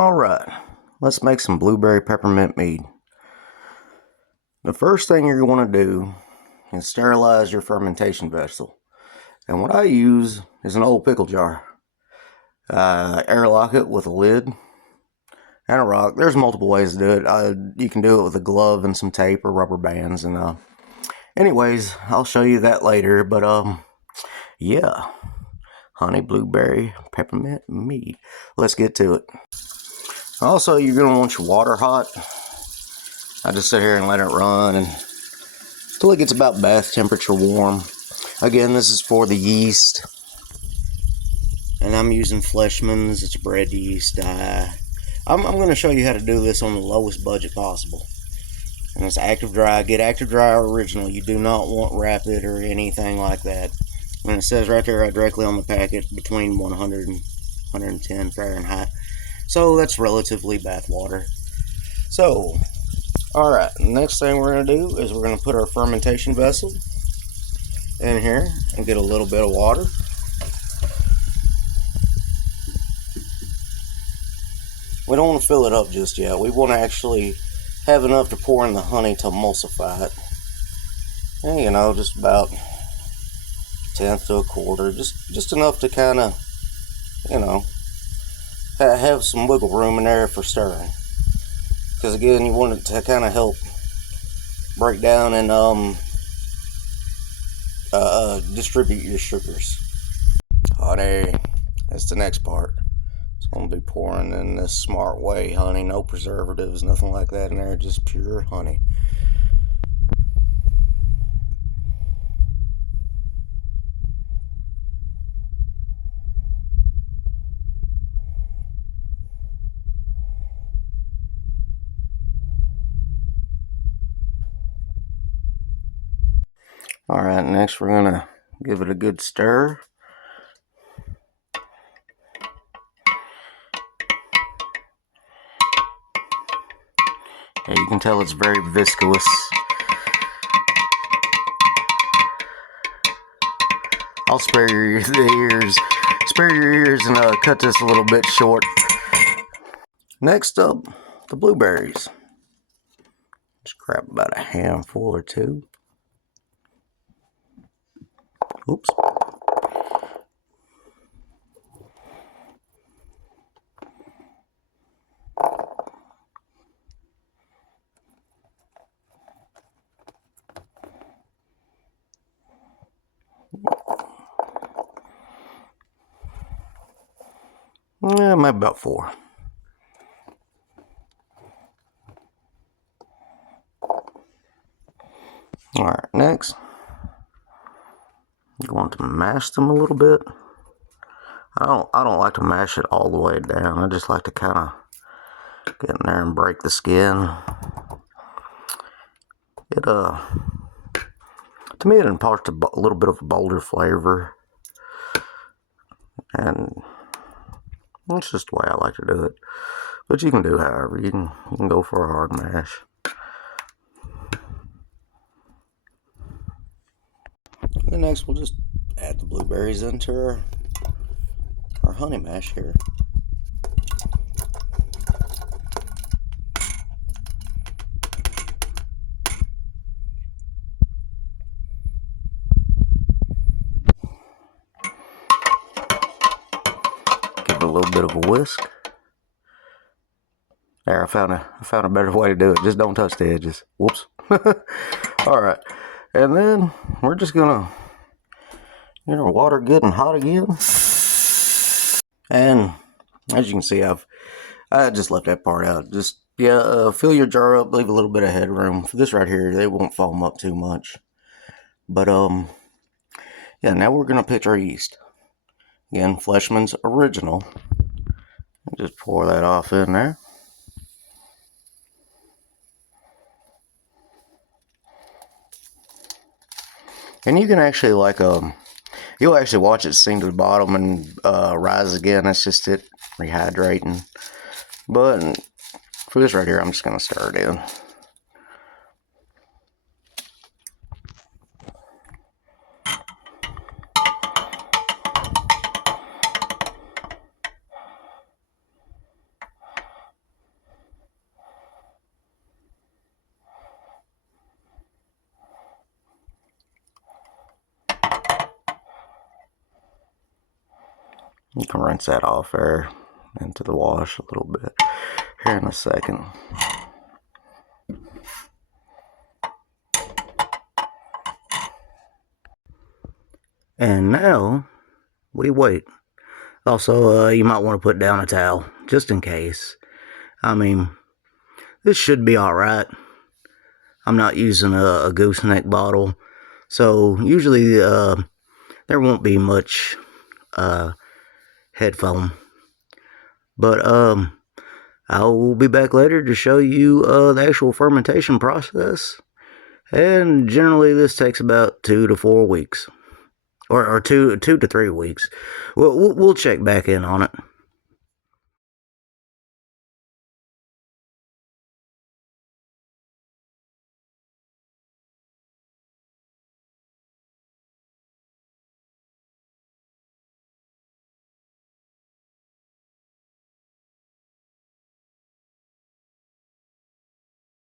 Alright, let's make some blueberry peppermint mead. The first thing you're going to do is sterilize your fermentation vessel. And what I use is an old pickle jar. Airlock it with a lid and a rock. There's multiple ways to do it. You can do it with a glove and some tape or rubber bands. And anyways, I'll show you that later. But yeah, honey blueberry peppermint mead. Let's get to it. Also, you're going to want your water hot. I just sit here and let it run until it gets about bath temperature warm. Again, this is for the yeast. And I'm using Fleshman's. It's bread yeast. I'm going to show you how to do this on the lowest budget possible. And it's active dry. Get active dry original. You do not want rapid or anything like that. And it says right there directly on the packet between 100 and 110 Fahrenheit. So that's relatively bath water. So, alright, next thing we're going to do is we're going to put our fermentation vessel in here and get a little bit of water. We don't want to fill it up just yet. We want to actually have enough to pour in the honey to emulsify it. And, you know, just about a tenth to a quarter. Just enough to kind of, you know, have some wiggle room in there for stirring. Because again, you want it to kind of help break down and distribute your sugars. Honey, that's the next part. It's going to be pouring in this smart way, honey. No preservatives, nothing like that in there. Just pure honey. Alright, next we're going to give it a good stir. Yeah, you can tell it's very viscous. I'll spare your ears and cut this a little bit short. Next up, the blueberries. Just grab about a handful or two. Oops. Yeah, maybe about 4. Alright, next, you want to mash them a little bit. I don't like to mash it all the way down. I just like to kind of get in there and break the skin. It to me it imparts a little bit of a bolder flavor, and it's just the way I like to do it. But you can do however. You can go for a hard mash. And then next we'll just add the blueberries into our honey mash here. Give it a little bit of a whisk. There, I found a better way to do it. Just don't touch the edges. Whoops. Alright. And then we're just gonna get our water good and hot again. And as you can see, I just left that part out. Just fill your jar up, leave a little bit of headroom. For this right here, they won't foam up too much. But yeah, now we're gonna pitch our yeast. Again, Fleshman's Original. Just pour that off in there. And you can actually you'll actually watch it sink to the bottom and rise again. That's just it rehydrating. But for this right here, I'm just going to stir it in. You can rinse that off there into the wash a little bit here in a second. And now we wait. Also, you might want to put down a towel just in case. I mean, this should be alright. I'm not using a gooseneck bottle, so usually there won't be much head foam. But I will be back later to show you the actual fermentation process. And generally this takes about 2 to 4 weeks. Or 2 to 3 weeks. We'll check back in on it.